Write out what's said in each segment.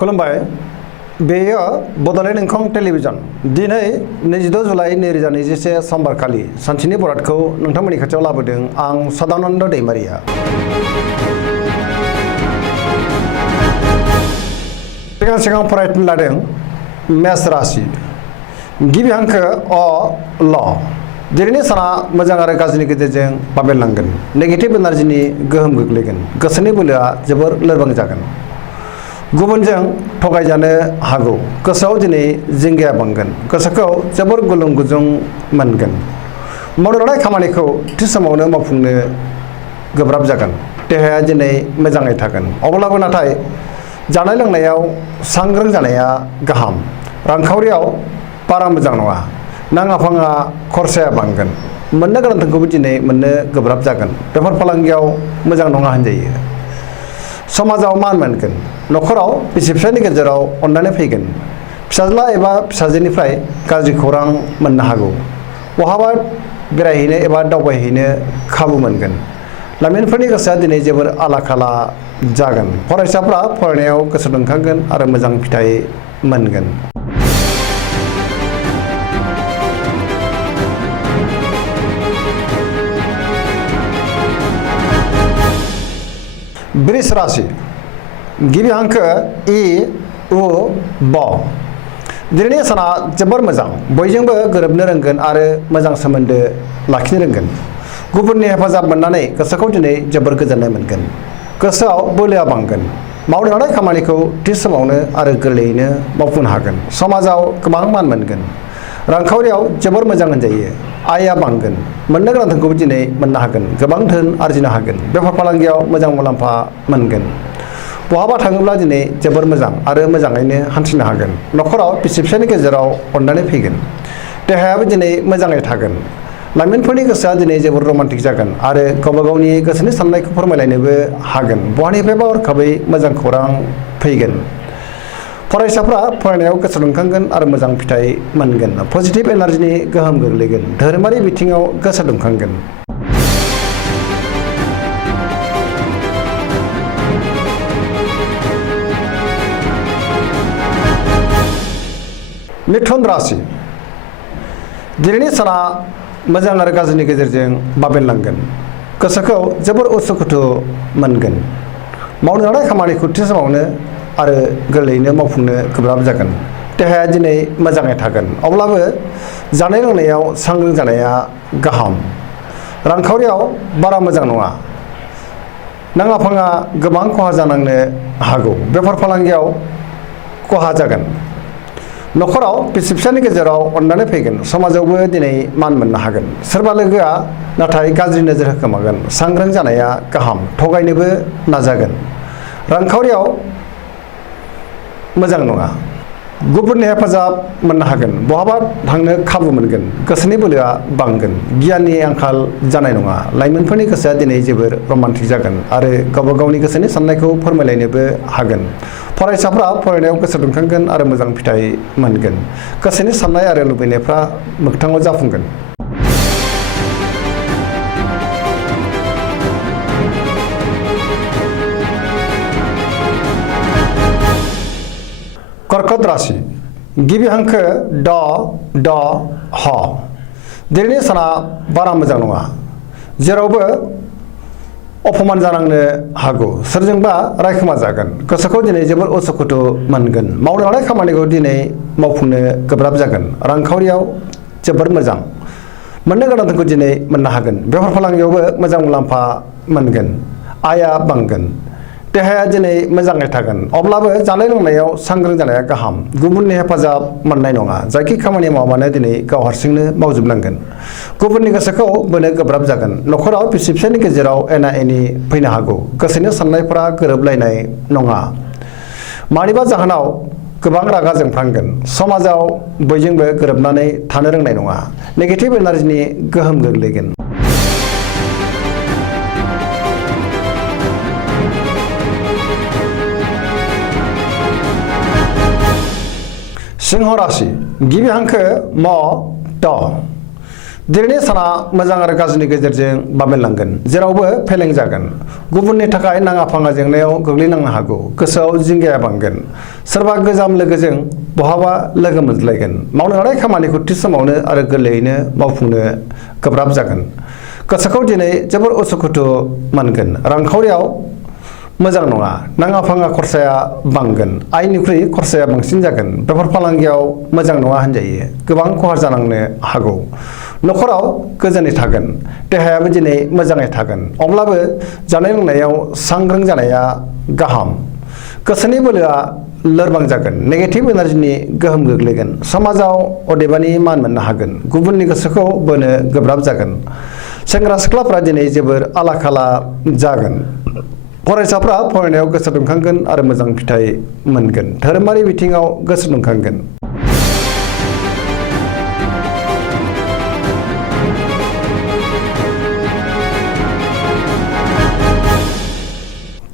खुलुमबाय बेयो बड'लेण्ड इंखं टेलिभिजन दिनै 26 जुलाइ 2021 समबारखालि सानसेनि बरादखौ नोंथांमोननि खाथियाव लाबोदों आं सदानन्द दैमारिया। सिगां फरायनो लादों मेष राशि गिबि हांखो अ ल दिनैनि साना मोजां आरो गाज्रिनि गेजेरजों बाबेनलांगोन नेगेटिभ एनार्जिनि गोहोम गोग्लैगोन गोसोनि बोलोआ जोबोर लोरबां जागोन गुबुनजों थगायजानो हागौ गोसोआव दिनै जिंगाया बांगोन गोसोखौ जोबोर गुलुं गुजुं मोनगोन मावनो लानाय खामानिखौ थि समावनो मावफुंनो गोब्राब जागोन देहाया दिनै मोजाङै थागोन अब्लाबो नाथाय जानाय लोंनायाव सांग्रां जानाया गाहाम रांखावरियाव बारा मोजां नङा नाङा फाङा खरसाया बांगोन मोननो गोनां धोनखौबो दिनै मोननो गोब्राब जागोन बेफार फालांगियाव मोजां नङा होनजायो समाजाव मान मोनगोन न'खराव बिसि फिसायनि गेजेराव अननानै फैगोन फिसाज्ला एबा फिसाजोनिफ्राय गाज्रि खौरां मोननो हागौ बहाबा बेरायहैनो एबा दावबायहैनो खाबु मोनगोन लाइमोनफोरनि गोसोआ दिनै जोबोर आला खाला जागोन फरायसाफ्रा फरायनायाव गोसो दुंखांगोन आरो मोजां फिथाइ मोनगोन। वृष राशि गिबि हांखो इ उ ब दिनैनि साना जोबोर मोजां बयजोंबो गोरोबनो रोंगोन आरो मोजां सोमोन्दो लाखिनो रोंगोन गुबुननि हेफाजाब मोननानै गोसोखौ दिनै जोबोर गोजोननाय मोनगोन गोसोआव बोलोआ बांगोन मावनो लानाय खामानिखौ थि समावनो आरो गोरलैयैनो मावफुंनो हागोन समाजाव गोबां मान मोनगोन रांखावरियाव जोबोर मोजां होनजायो आयआ बांगोन मोननो गोनां धोनखौबो दिनै मोननो हागोन गोबां धोन आरजिनो हागोन बेफार फालांगियाव मोजां मुलाम्फा मोनगोन बहाबा थाङोब्ला दिनै जोबोर मोजां आरो मोजाङैनो हान्थिनो हागोन न'खराव बिसि फिसायनि गेजेराव अननानै फैगोन देहायाबो दिनै मोजाङै थागोन लाइमोनफोरनि गोसोआ दिनै जोबोर रमान्टिक जागोन आरो गावबा गावनि गोसोनि साननायखौ फोरमायलायनोबो हागोन बहानिफ्रायबा हरखाबै मोजां खौरां फैगोन फरायसाफ्रा फरायनायाव गोसो दुंखांगोन आरो मोजां फिथाइ मोनगोन पजिटिभ एनार्जिनि गोहोम गोग्लैगोन धोरोमारि बिथिङाव गोसो दुंखांगोन। मिथुन राशि दिनैनि साना मोजां आरो गाज्रिनि गेजेरजों बाबेनलांगोन गोसोखौ जोबोर उसुखुथु मोनगोन मावनो लानाय खामानिखौ थि समावनो आरो गोरलैयैनो मावफुंनो गोब्राब जागोन देहाया दिनै मोजाङै थागोन अब्लाबो जानाय लोंनायाव सांग्रां जानाया गाहाम रांखावरियाव बारा मोजां नङा नाङा फाङा गोबां खहा जानांनो हागौ बेफार फालांगियाव खहा जागोन न'खराव बिसि फिसानि गेजेराव अननानै फैगोन समाजावबो दिनै मान मोननो हागोन सोरबा लोगोआ नाथाय गाज्रि नोजोर होखोमागोन सांग्रां जानाया गाहाम थगायनोबो नाजागोन रांखावरियाव मोजां नङा गुबुननि हेफाजाब मोननो हागोन बहाबा थांनो खाबु मोनगोन गोसोनि बोलोआ बांगोन गियाननि आंखाल जानाय नङा लाइमोनफोरनि गोसोआ दिनै जोबोर रमान्टिक जागोन आरो गावबा गावनि गोसोनि साननायखौ फोरमायलायनोबो हागोन फरायसाफ्रा फरायनायाव गोसो दुंखांगोन आरो मोजां फिथाइ मोनगोन गोसोनि साननाय आरो लुबैनायफ्रा मोगथाङाव जाफुंगोन। कर्कट राशि गिबि हांखो ड ड ह दिनैनि साना बारा मोजां नङा जेरावबो अपमान जानांनो हागौ सोरजोंबा रायखोमा जागोन गोसोखौ दिनै जोबोर उसुखुथु मोनगोन मावनो लानाय खामानिखौ दिनै मावफुंनो गोब्राब जागोन रांखावरियाव जोबोर मोजां मोननो गोनां धोनखौ दिनै मोननो हागोन बेफार फालांगियावबो मोजां मुलाम्फा मोनगोन आयआ बांगोन देहाया दिनै मोजाङै थागोन अब्लाबो जानाय लोंनायाव सांग्रां जानाया गाहाम गुबुननि हेफाजाब मोननाय नङा जायखि खामानि मावामानो दिनै गाव हारसिंनो मावजोबनांगोन गुबुननि गोसोखौ बोनो गोब्राब जागोन न'खराव बिसि फिसायनि गेजेराव एना एनि फैनो हागौ गोसोनि साननायफोरा गोरोबलायनाय नङा मानिबा जाहोनाव गोबां रागा जोंफ्लांगोन समाजाव बयजोंबो गोरोबनानै थानो रोंनाय नङा नेगेटिभ एनार्जिनि गोहोम गोग्लैगोन। सिंह राशि गिबि हांखो म ट दिनैनि साना मोजां आरो गाज्रिनि गेजेरजों बाबेनलांगोन जेरावबो फेलें जागोन गुबुननि थाखाय नाङा फाङा जेंनायाव गोग्लैनांनो हागौ गोसोआव जिंगाया बांगोन सोरबा गोजाम लोगोजों बहाबा लोगो मोनज्लायगोन मावनो लानाय खामानिखौ थि समावनो आरो गोरलैयैनो मावफुंनो गोब्राब जागोन गोसोखौ दिनै जोबोर उसुखुथु मोनगोन रांखावरियाव मोजां नङा नाङा फाङा खरसाया बांगोन आयनिख्रुइ खरसाया बांसिन जागोन बेफार फालांगियाव मोजां नङा होनजायो गोबां खहा जानांनो हागौ नखराव गोजोनै थागोन देहायाबो दिनै मोजाङै थागोन अब्लाबो जानाय लोंनायाव सांग्रां जानाया गाहाम गोसोनि बोलोआ लोरबां जागोन नेगेटिभ एनार्जिनि गोहोम गोग्लैगोन समाजाव अदेबानि मान मोननो हागोन गुबुननि गोसोखौ बोनो गोब्राब जागोन सेंग्रा सिख्लाफ्रा दिनै जोबोर आला खाला जागोन फरायसाफ्रा फरायनायाव गोसो दुंखांगोन आरो मोजां फिथाइ मोनगोन धोरोमारि बिथिङाव गोसो दुंखांगोन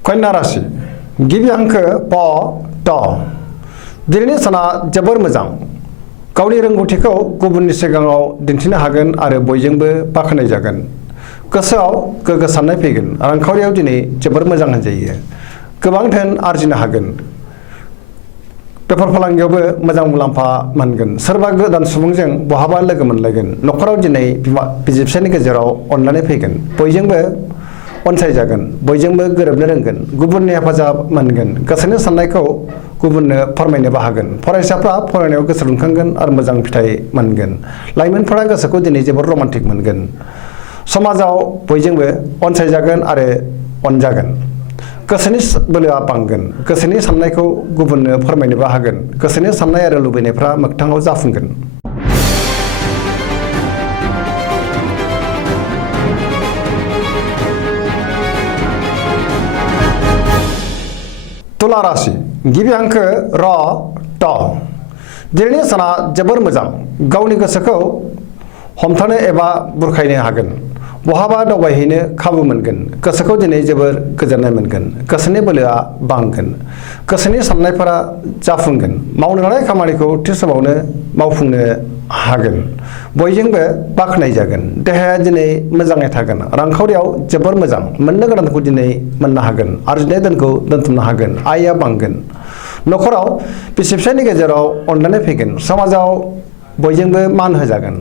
कन्या राशि गिबि हांखो प ट दिनैनि साना जोबोर मोजां गावनि रोंगौथिखौ गुबुननि सिगाङाव दिन्थिनो हागोन आरो बयजोंबो बाख्नाय जागोन गोसोआव गोग्गो साननाय फैगोन रांखावरियाव दिनै जोबोर मोजां होनजायो गोबां धोन आरजिनो हागोन बेफार फालांगियावबो मोजां मुलाम्फा मोनगोन सोरबा गोदान सुबुंजों बहाबा लोगो मोनलायगोन नखराव दिनै बिसि फिसायनि गेजेराव अनलायनाय फैगोन बयजोंबो अनसायजागोन बयजोंबो गोरोबनो रोंगोन गुबुननि हेफाजाब मोनगोन गोसोनि साननायखौ गुबुननो फोरमायनोबो हागोन फरायसाफ्रा फरायनायाव गोसो दुंखांगोन आरो मोजां फिथाइ मोनगोन लाइमोनफोरा गोसोखौ दिनै जोबोर रमान्टिक मोनगोन समाजाव बयजोंबो अनसायजागोन आरो अनजागोन गोसोनि बोलोआ बांगोन गोसोनि साननायखौ गुबुननो फोरमायनोबो हागोन गोसोनि साननाय आरो लुबैनायफ्रा मोगथाङाव जाफुंगोन तुला राशि गिबि हांखो र ट दिनैनि साना जोबोर मोजां गावनि गोसोखौ हमथानो एबा बुरखायनो हागोन बहाबा दावबायहैनो खाबु मोनगोन गोसोखौ दिनै जोबोर गोजोननाय मोनगोन गोसोनि बोलोआ बांगोन गोसोनि साननायफोरा जाफुंगोन मावनो लानाय खामानिखौ थि समावनो मावफुंनो हागोन बयजोंबो बाख्नाय जागोन देहाया दिनै मोजाङै थागोन रांखावरियाव जोबोर मोजां मोननो गोनांखौ दिनै मोननो हागोन आरजिनाय धोनखौ दोनथुमनो हागोन आयआ बांगोन नखराव बिसि फिसायनि गेजेराव अनलायनाय फैगोन समाजाव बयजोंबो मान होजागोन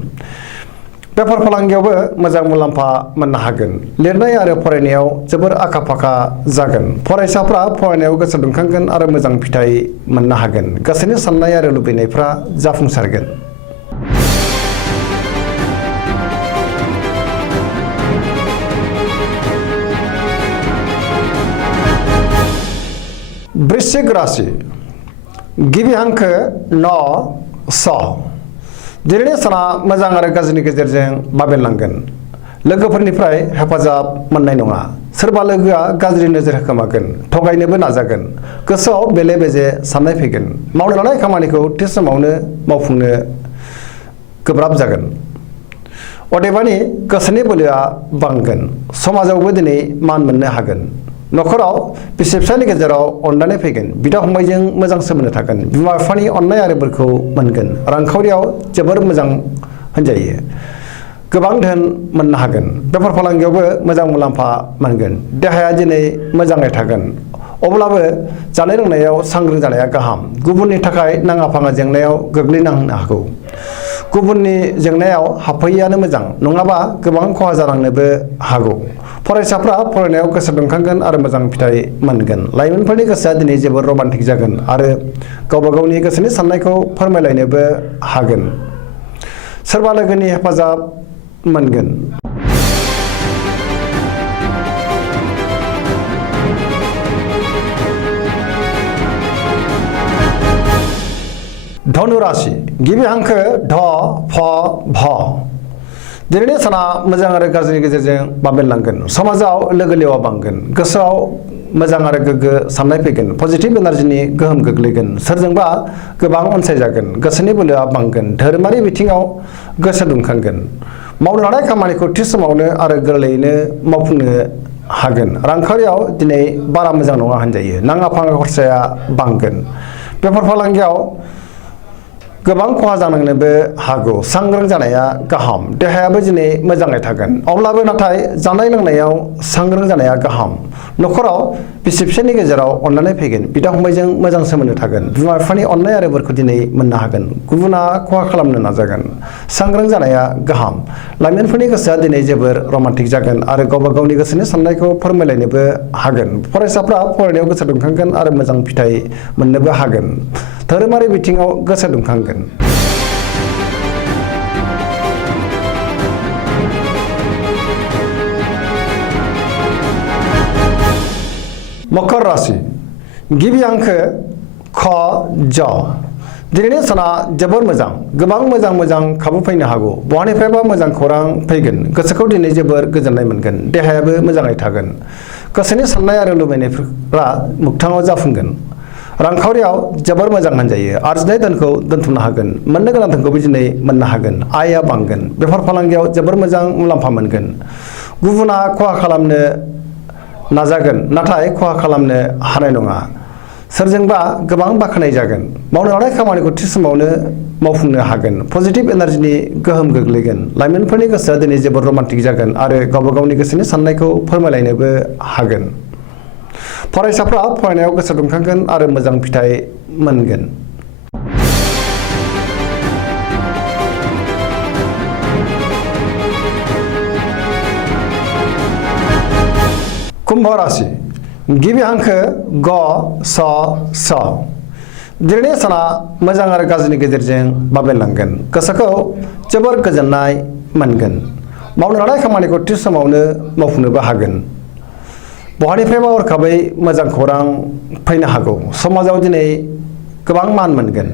बेफार फालांगियावबो मोजां मुलाम्फा मोननो हागोन लिरनाय आरो फरायनायाव जोबोर आखा फाखा जागोन फरायसाफ्रा फरायनायाव गोसो दुंखांगोन आरो मोजां फिथाइ मोननो हागोन गोसोनि साननाय आरो लुबैनायफ्रा जाफुंसारगोन वृश्चिक राशि गिबि हांखो न स दिनैनि साना मोजां आरो गाज्रिनि गेजेरजों बाबेनलांगोन लोगोफोरनिफ्राय हेफाजाब मोननाय नङा सोरबा लोगोआ गाज्रि नोजोर होखोमागोन थगायनोबो नाजागोन गोसोआव बेले बेजे साननाय फैगोन मावनो लानाय खामानिखौ थि समावनो मावफुंनो गोब्राब जागोन अदेबानि गोसोनि बोलोआ बांगोन समाजावबो दिनै मान मोननो हागोन नखराव बिसि फिसायनि गेजेराव अनलायनाय फैगोन बिदा फंबायजों मोजां सोमोन्दो थागोन बिमा बिफानि अननाय आरो बोरखौ मोनगोन रांखावरियाव जोबोर मोजां होनजायो गोबां धोन मोननो हागोन बेफार फालांगियावबो मोजां मुलाम्फा मोनगोन देहाया दिनै मोजाङै थागोन अब्लाबो जानाय लोंनायाव सांग्रां जानाया गाहाम गुबुननि थाखाय नाङा फाङा जेंनायाव गोग्लैनांनो हागौ गुबुननि जेंनायाव हाबफैयानो मोजां नङाबा गोबां खहा जानांनोबो हागौ फरायसाफ्रा फरायनायाव गोसो दुंखांगोन आरो मोजां फिथाइ मोनगोन लाइमोनफोरनि गोसोआ दिनै जोबोर रमान्टिक जागोन आरो गावबा गावनि गोसोनि साननायखौ फोरमायलायनोबो हागोन सोरबा लोगोनि हेफाजाब मोनगोन धनु राशि गिबि हांखो ध फ भ दिनैनि साना मोजां आरो गाज्रिनि गेजेरजों बाबेनलांगोन समाजाव लोगो लेवा बांगोन गोसोआव मोजां आरो गोग्गो साननाय फैगोन पजिटिभ एनार्जिनि गोहोम गोग्लैगोन सोरजोंबा गोबां अनसायजागोन गोसोनि बोलोआ बांगोन धोरोमारि बिथिङाव गोसो दुंखांगोन मावनो लानाय खामानिखौ थि समावनो आरो गोरलैयैनो मावफुंनो हागोन रांखावरियाव दिनै बारा मोजां नङा होनजायो नाङा फाङा खरसाया बांगोन बेफार फालांगियाव गोबां खहा जानांनोबो हागौ। सांग्रां जानाया गाहाम। देहायाबो दिनै मोजाङै थागोन। अब्लाबो नाथाय जानाय लोंनायाव सांग्रां जानाया गाहाम। न'खराव बिसि फिसायनि गेजेराव अनलायनाय फैगोन। बिदा फंबायजों मोजां सोमोन्दो थागोन। बिमा बिफानि अननाय आरो बोरखौ दिनै मोननो हागोन। गुबुना खहा खालामनो नाजागोन। सांग्रां जानाया गाहाम। लाइमोनफोरनि गोसोआ दिनै जोबोर रमान्टिक जागोन आरो गावबा गावनि गोसोनि साननायखौ फोरमायलायनोबो हागोन। फरायसाफ्रा फरायनायाव गोसो दुंखांगोन आरो मोजां फिथाइ मोननोबो हागोन। धोरोमारि बिथिङाव गोसो दुंखांगोन। मकर राशि गिबि हांखो ख ज। दिनैनि साना जोबोर मोजां। गोबां मोजां खाबु फैनो हागौ। बहानिफ्रायबा मोजां खौरां फैगोन। गोसोखौ दिनै जोबोर गोजोननाय मोनगोन। देहायाबो मोजाङै थागोन। गोसोनि साननाय आरो लुबैनायफोरा मोगथाङाव जाफुंगोन। रांखावरियाव जोबोर मोजां होनजायो। आरजिनाय धोनखौ दोनथुमनो हागोन। मोननो गोनां धोनखौबो दिनै मोननो हागोन। आयआ बांगोन। बेफार फालांगियाव जोबोर मोजां मुलाम्फा मोनगोन। गुबुना खहा खालामनो नाजागोन नाथाय खहा खालामनो हानाय नङा। सोरजोंबा गोबां बाख्नाय जागोन। मावनो लानाय खामानिखौ थि समावनो मावफुंनो हागोन। पजिटिभ एनार्जिनि गोहोम गोग्लैगोन। लाइमोनफोरनि गोसोआ दिनै जोबोर रमान्टिक जागोन आरो गावबा गावनि गोसोनि साननायखौ फोरमायलायनोबो हागोन। फरायसाफ्रा फरायनायाव गोसो दुंखांगोन आरो मोजां फिथाइ मोनगोन। कुम्भ राशि गिबि हांखो ग स स। दिनैनि साना मोजां आरो गाज्रिनि गेजेरजों बाबेनलांगोन। गोसोखौ जोबोर गोजोननाय मोनगोन। मावनो लानाय खामानिखौ थि समावनो मावफुंनोबो हागोन। बहानिफ्रायबा हरखाबै मोजां खौरां फैनो हागौ। समाजाव दिनै गोबां मान मोनगोन।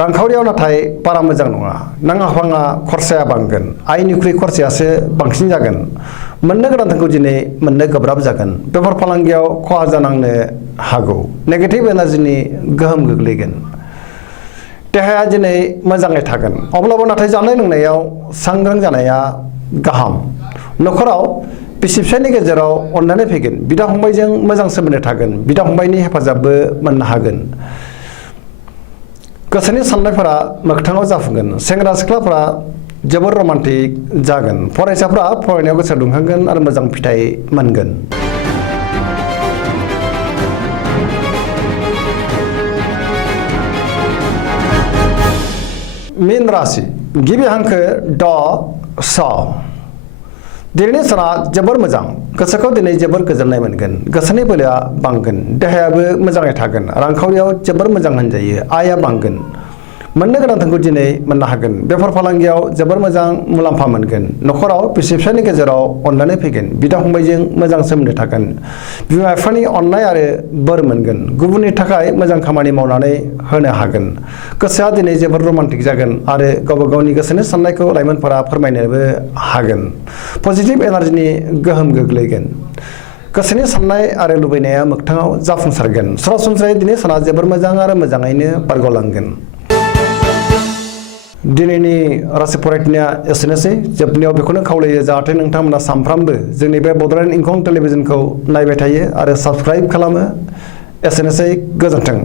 रांखावरियाव नाथाय बारा मोजां नङा। नाङा फाङा खरसाया बांगोन। आयनिख्रुइ खरसायासो बांसिन जागोन। मोननो गोनां धोनखौ दिनै मोननो गोब्राब जागोन। बेफार फालांगियाव खहा जानांनो हागौ। नेगेटिभ एनार्जिनि गोहोम गोग्लैगोन। देहाया दिनै मोजाङै थागोन। अब्लाबो नाथाय जानाय लोंनायाव सांग्रां जानाया गाहाम। न'खराव बिसि फिसायनि गेजेराव अनलायनाय फैगोन। बिदा फंबायजों मोजां सोमोन्दो थागोन। बिदा फंबायनि हेफाजाबबो मोननो हागोन। गोसोनि साननायफोरा मोगथाङाव जाफुंगोन। सेंग्रा सिख्लाफोरा जोबोर रमान्टिक जागोन। फरायसाफ्रा फरायनायाव गोसो दुंखांगोन आरो मोजां फिथाइ मोनगोन। मीन राशि गिबि हांखो ड स। दिनैनि साना जोबोर मोजां। गोसोखौ दिनै जोबोर गोजोननाय मोनगोन। गोसोनि बोलोआ बांगोन। देहायाबो मोजाङै थागोन। रांखावरियाव जोबोर मोजां होनजायो। आयआ बांगोन। मोननो गोनां धोनखौ दिनै मोननो हागोन। बेफार फालांगियाव जोबोर मोजां मुलाम्फा मोनगोन। न'खराव बिसि फिसायनि गेजेराव अनलायनाय फैगोन। बिदा फंबायजों मोजां सोमोन्दो थागोन। बिमा बिफानि अननाय आरो बोर मोनगोन। गुबुननि थाखाय मोजां खामानि मावनानै होनो हागोन। गोसोआ दिनै जोबोर रमान्टिक जागोन आरो गावबा गावनि गोसोनि साननायखौ लाइमोनफोरा फोरमायनोबो हागोन। पजिटिभ एनार्जिनि गोहोम गोग्लैगोन। गोसोनि साननाय आरो लुबैनाया मोगथाङाव जाफुंसारगोन। सरासनस्रायै दिनै साना जोबोर मोजां आरो मोजाङैनो बारग'लांगोन। दिनैनि राशि फरायनाया एसेनोसै। जोबनायाव बेखौनो खावलायो जाहाथे नोंथांमोना सानफ्रामबो जोंनि बे बड'लेण्ड इंखं टेलिभिजनखौ नायबाय थायो आरो साबस्क्राइब खालामो। एसेनोसै। गोजोन्थों।